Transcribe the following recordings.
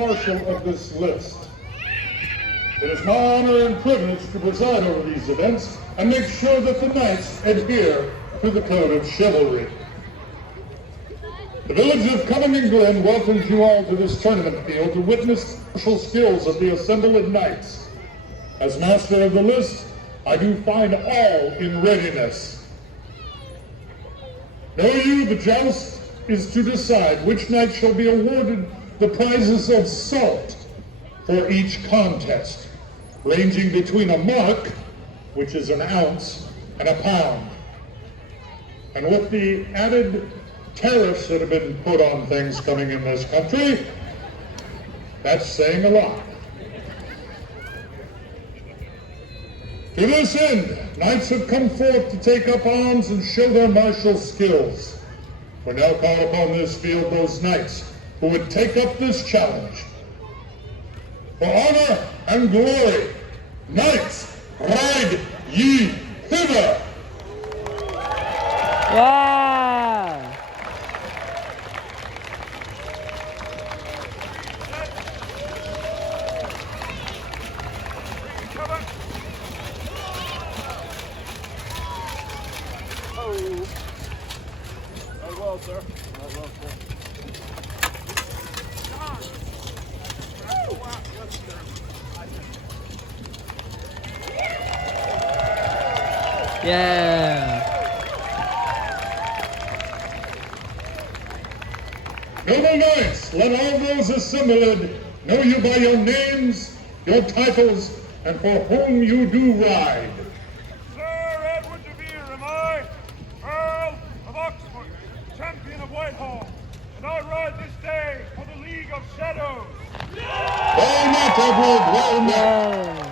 Marshal of this list. It is my honor and privilege to preside over these events and make sure that the knights adhere to the code of chivalry. The village of Cumberland Glen welcomes you all to this tournament field to witness the martial skills of the assembled knights. As master of the list, I do find all in readiness. Know you, the joust is to decide which knight shall be awarded the prizes of salt for each contest, ranging between a mark, which is an ounce, and a pound. And with the added tariffs that have been put on things coming in this country, that's saying a lot. To this end, knights have come forth to take up arms and show their martial skills. We now call upon this field those knights who would take up this challenge. For honor and glory, knights, ride ye hither! Yeah! Oh. Very well, sir. Very well, sir. Yeah! Noble knights, let all those assembled know you by your names, your titles, and for whom you do ride. Sir Edward de Vere am I, Earl of Oxford, champion of Whitehall, and I ride this day for the League of Shadows. Well met, Edward, well met. Yeah!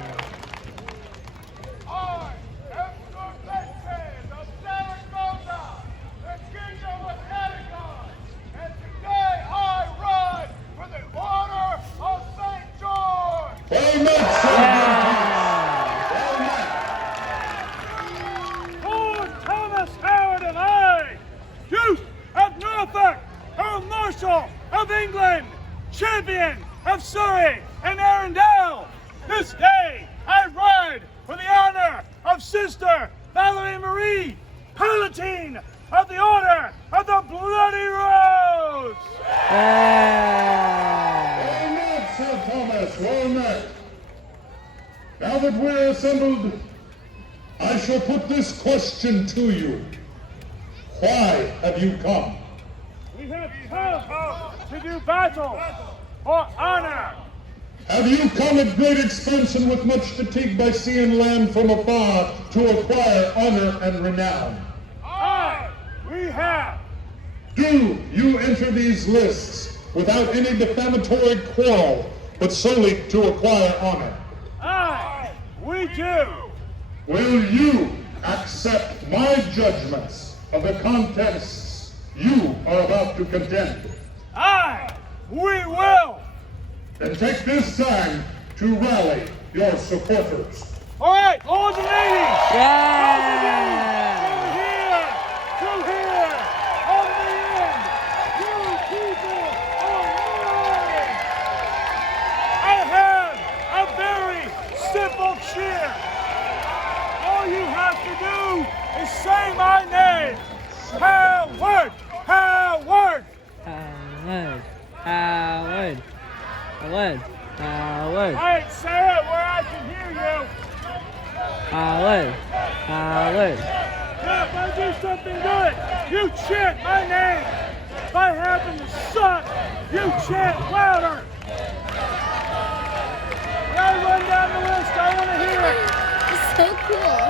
I am Sir Bedford of Zaragoza, the kingdom of Aragon, and today I ride for the order of St. George. Well met, sir. Lord Thomas Howard and I, Duke of Norfolk, Earl Marshal of England, champion of Surrey and Arundel, this day I ride for the honor of Sister Valerie Marie, Palatine of the Order of the Bloody Rose. Yeah! Well met, Sir Thomas, well met. Now that we're assembled, I shall put this question to you. Why have you come? We have come to do battle for honor. Have you come at great expense and with much fatigue by sea and land from afar to acquire honor and renown? Aye, we have. Do you enter these lists without any defamatory quarrel, but solely to acquire honor? Aye, we do. Will you accept my judgments of the contests you are about to contend? Aye, we will. Then take this time to rally your supporters. All right, lords and ladies. Yeah! Through here, on the end, you people are mine. I have a very simple cheer. All you have to do is say my name. Howard, Howard. Howard! Howard! Howard! Howard! All right, say it where I can hear you. Howard! Howard! Now, if I do something good, you chant my name. If I happen to suck, you chant louder. When I run down the list, I want to hear it. It's so cool.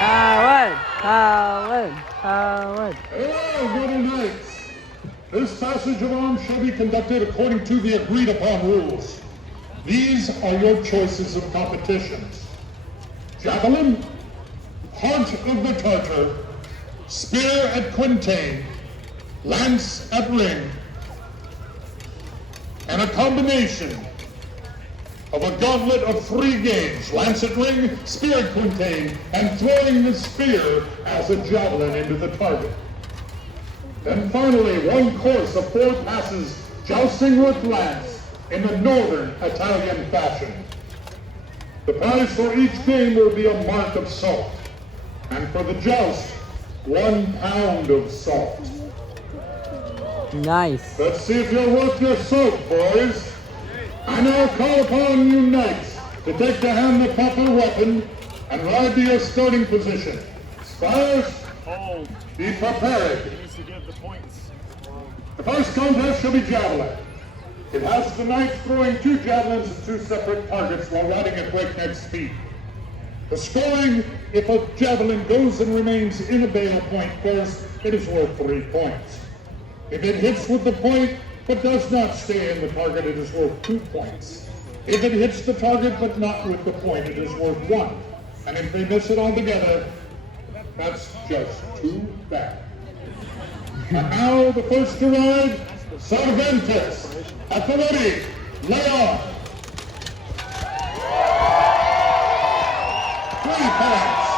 Howard! Howard! Howard! Hello, little knights. This passage of arms shall be conducted according to the agreed upon rules. These are your choices of competitions. Javelin, Heart of the Tartar, Spear at Quintain, Lance at Ring, and a combination of a gauntlet of 3 games, Lance at Ring, Spear at Quintain, and throwing the spear as a javelin into the target. Then finally, one course of 4 passes jousting with lance in the northern Italian fashion. The prize for each game will be a mark of salt, and for the joust, 1 pound of salt. Nice. Let's see if you're worth your salt, boys. I now call upon you knights to take to hand the proper weapon and ride to your starting position. Squires, Hold. be prepared. Needs to give the points. The first contest shall be javelin. It has the knights throwing 2 javelins at 2 separate targets while riding at breakneck speed. The scoring, if a javelin goes and remains in a bale point first, it is worth 3 points. If it hits with the point but does not stay in the target, it is worth 2 points. If it hits the target but not with the point, it is worth 1. And if they miss it altogether, that's just too bad. And now the first to ride, Cervantes. At the ready, lay on. 3 points.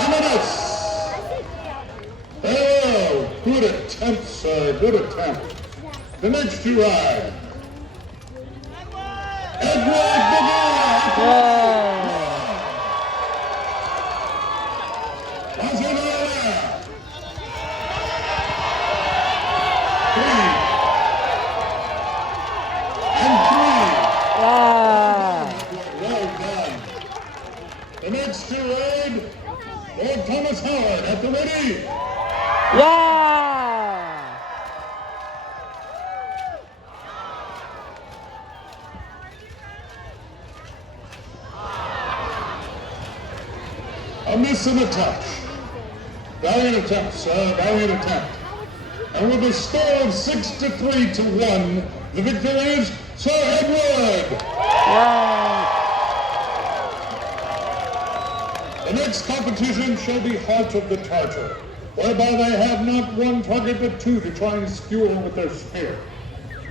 Amadeus. Oh, good attempt, sir. Good attempt. The next to ride, Edward Bouguer. Barcelona. 3 and 3. Ah. Well done. The next to ride, Lord Thomas Howard at the ready. Yeah. A miss and a touch. Valiant attempt, sir. Valiant attempt. And with a score of 6-3 to 1, the victor is Sir Edward. Yeah. The next competition shall be Heart of the Tartar, whereby they have not 1 target but 2 to try and skewer with their spear.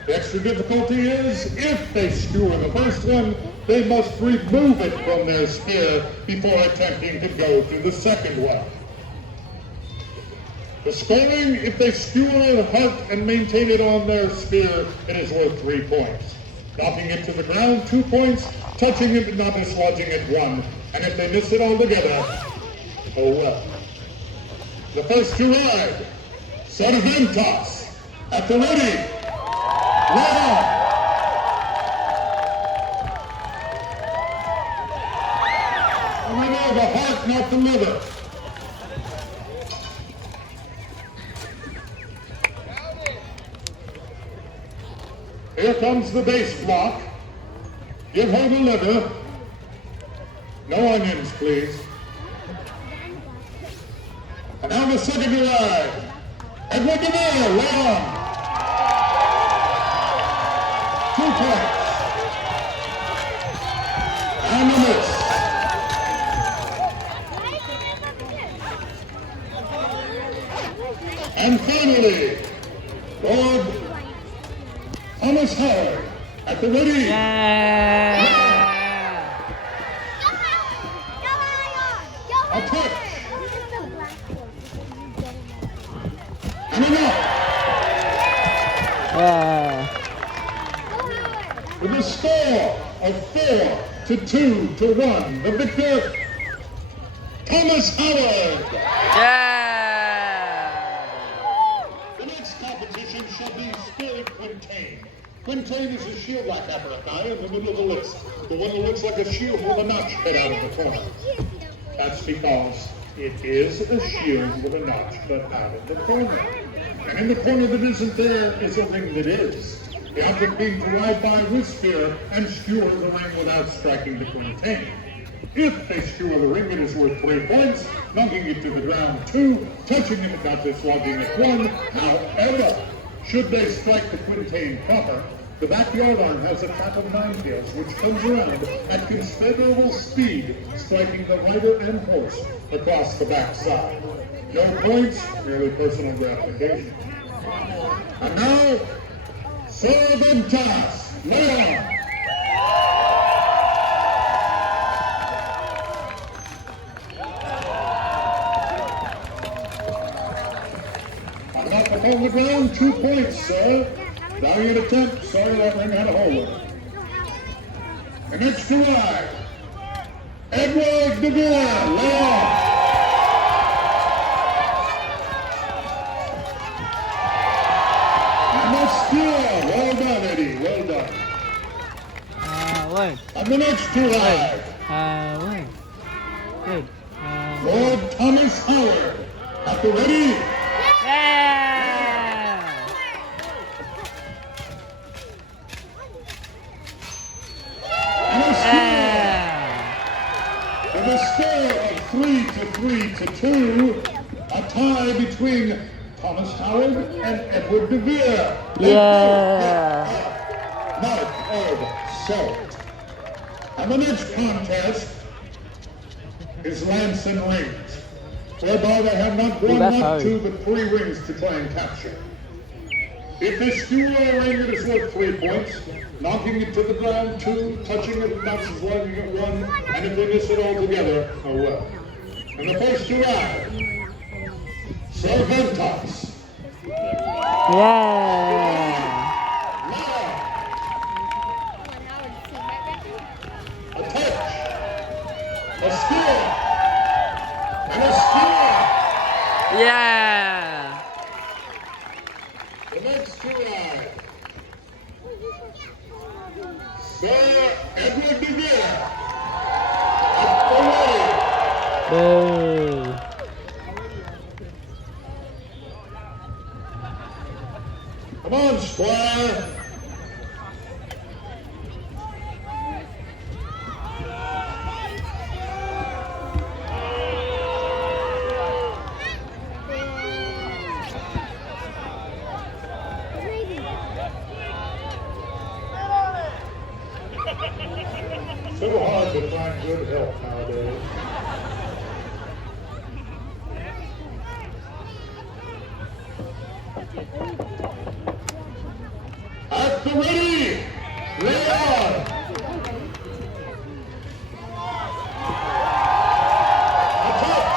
The extra difficulty is, if they skewer the first one, they must remove it from their spear before attempting to go to the second one. The scoring, if they skewer the heart and maintain it on their spear, it is worth 3 points. Knocking it to the ground, 2 points. Touching it but not dislodging it, 1. And if they miss it altogether, oh well. The first to ride, Cervantes, at the ready. Right on. And we know the heart, not the liver. Here comes the base block. Give her the liver. No onions, please. And now the second to ride, Edward DeMille, right on. 2 points. And a miss. And finally, Lord Thomas Howard at the ready. Yeah. A touch. And enough. With a score of 4-2 to 1, the victor, Thomas Howard. Yeah. The next competition shall be Spirit Quintain. Quintain is a shield-like apparatus in the middle of the list. The one that looks like a shield with a notch cut out of the corner. That's because it is a shield with a notch cut out of the corner. And in the corner that isn't there is a ring that is. The object being to ride by with spear and skewer the ring without striking the Quintain. If they skewer the ring, it is worth 3 points, knocking it to the ground 2, touching it without dislodging it 1. However, should they strike the Quintain proper, the backyard arm has a trap of 9 tails which comes around at considerable speed, striking the rider and horse across the backside. No points, merely personal gratification. And now, Cervantes, lay on. I'm not the phone the ground, 2 points, sir. Valiant attempt. Sorry that ring had a hole in it. And next to ride, Edward De Vere, long. And that's still. Well done, Eddie. Well done. One. And the next to ride, One. Good. Lord Thomas Howard. At the ready. Yeah! And a score. Yeah! With a score of 3 to 2, a tie between Thomas Howard and Edward De Vere. Yeah! Mark of salt. And the next contest is lance and rings, whereby they have not gone that's up hard. to the 3 rings to try and capture. If they skewer a ring, it is worth 3 points. Knocking it to the ground, 2. Touching it, bounces one, you get 1. And if they miss it altogether, oh well. And the first to ride, Cervantes. Yeah! Now, a touch, a skill, and a skill. Yeah! The next to ride, Sir Edward De Vere. Up the way. Boo! Come on, Squire. So hard to find good help nowadays. At the ready, Leon. A touch.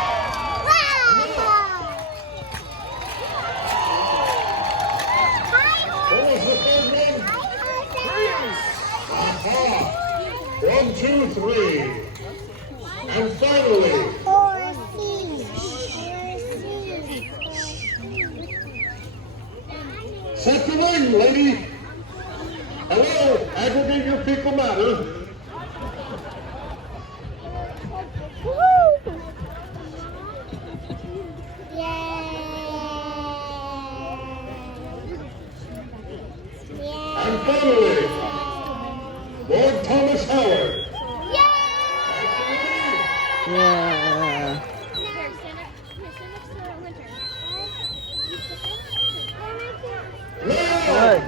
What was the third one? Aha. 1, 2, 3. And finally, set the ring, lady. Hello, aggregate your fecal matter. And finally, Lord Thomas Howard. Yeah! Leon.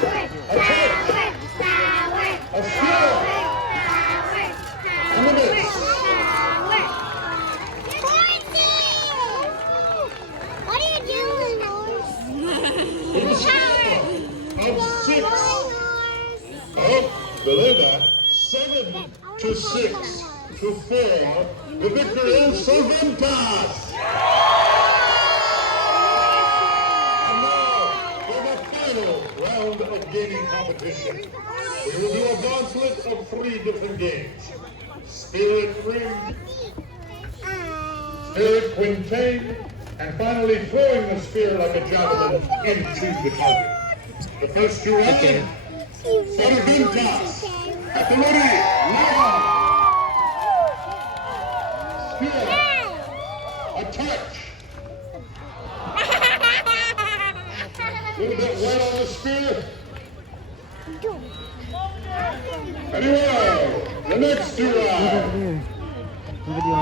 Good. A touch. A skill. And a miss. What are you doing? With a score of 6. Oh, below that, 7 to 6 to 4. The victor is Cervantes. And now for the final round of gaming competition. We will do a gauntlet of 3 different games. Spirit ring, spirit quintain, and finally throwing the spear like a javelin into the target. The first to ride, Cervantes. At the ready, Leon. Skill, a touch. A little bit wet on the spear. Anyway, the next to ride. Video.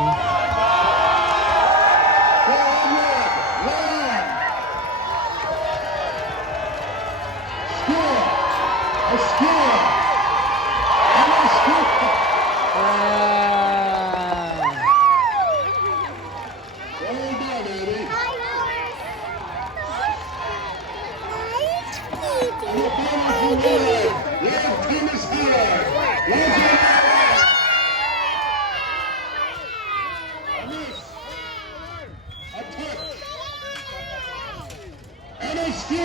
score.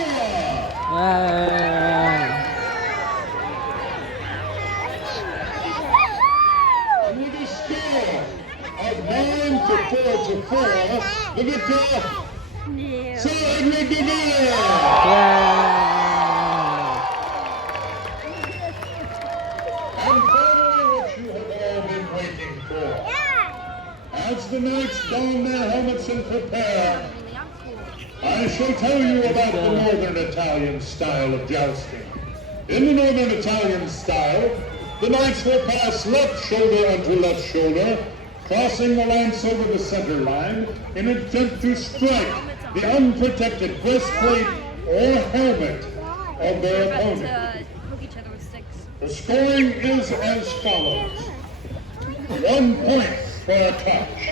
And with a score of 9-4, the victor, Sir Edward de Vere. And finally, what you have all been waiting for. As the knights don their helmets and prepare, I shall tell you about the Northern Italian style of jousting. In the Northern Italian style, the knights will pass left shoulder unto left shoulder, crossing the lance over the center line in an attempt to strike the unprotected breastplate or helmet of their opponent. Poke each other with sticks. The scoring is as follows. 1 point for a touch.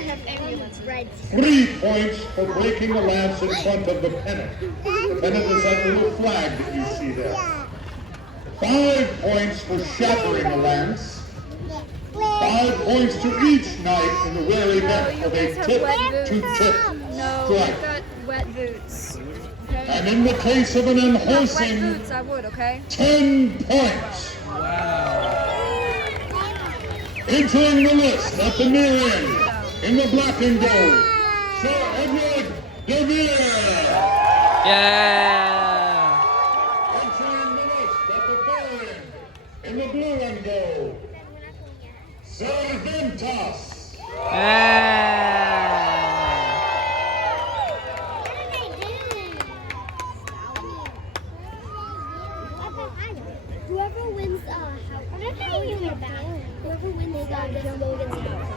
3 points for breaking the lance in front of the pennant. The pennant is that little flag that you see there. 5 points for shattering a lance. 5 points to each knight in the rare event of a tip-to-tip No, strike. I've got wet boots. Okay? And in the case of an Wet unhorsing, boots, I would, okay? 10 points. Entering the list at the near end, in the black and gold, Sir Edward de Vere. Yeah. Entering the list at the far end, in the blue and gold, Sir Ventas. Whoever wins, whoever wins gets Logan's house.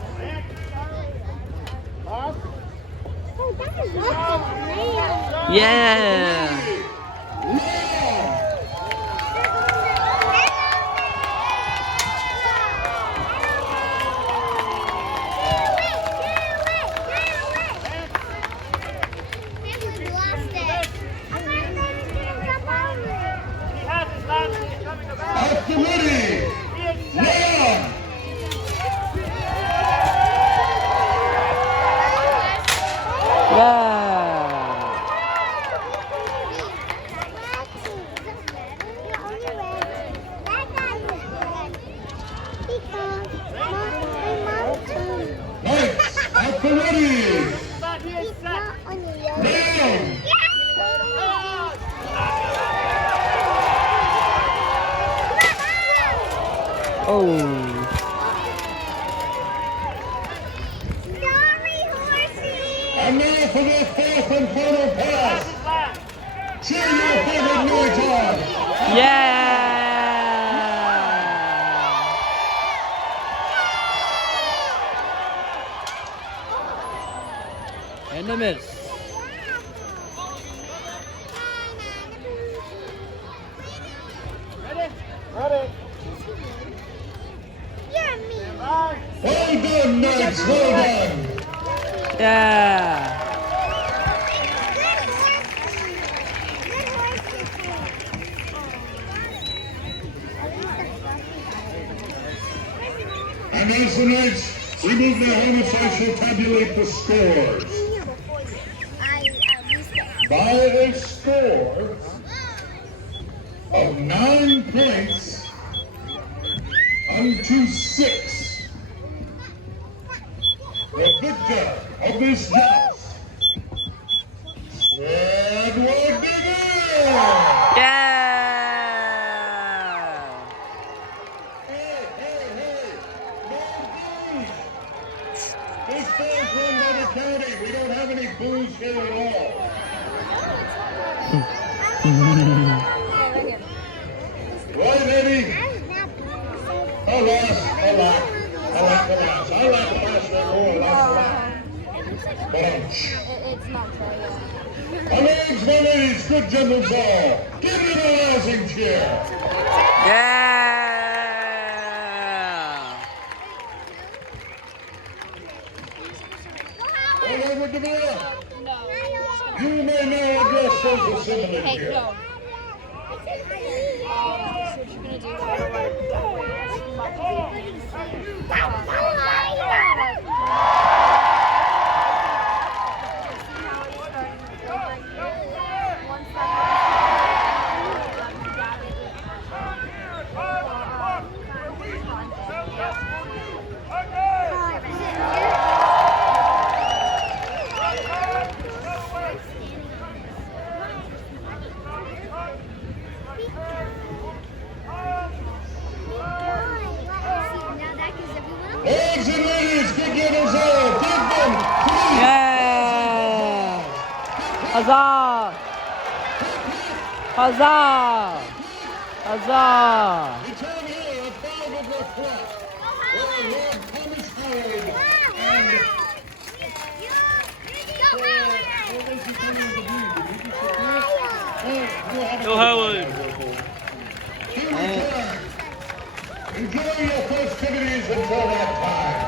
Oh, that is awesome. Yeah. After ready, Leon. Knights, after ready, Leon. Oh. And now for their fourth and final pass. Cheer your favorite knight on. Yeah. And a miss. Well done, knights, well done. Yeah. And as the knights remove their helmets, I shall tabulate the scores. By a score of 9 points unto 6, the victor of this joust, Edward de Vere. Yeah. Hey, no booze. This fair's run by the county. We don't have any booze here at all. Right, Eddie? Alas, I like the last. I like the last one more. Bunch. It's not fair yet. My ladies, my ladies, good gentlemen all, give me the rousing cheer. Yeah. Well, Edward de Vere, No. you may now address social assembly Hey, here. no. So what you're gonna do? One second. Huzzah! Huzzah! Huzzah! Return here at 5 o'clock. Where Lord Thomas Howard and what was he coming to be? Did he disappear? Oh, Go Howard! He returned. Enjoy your festivities until that time.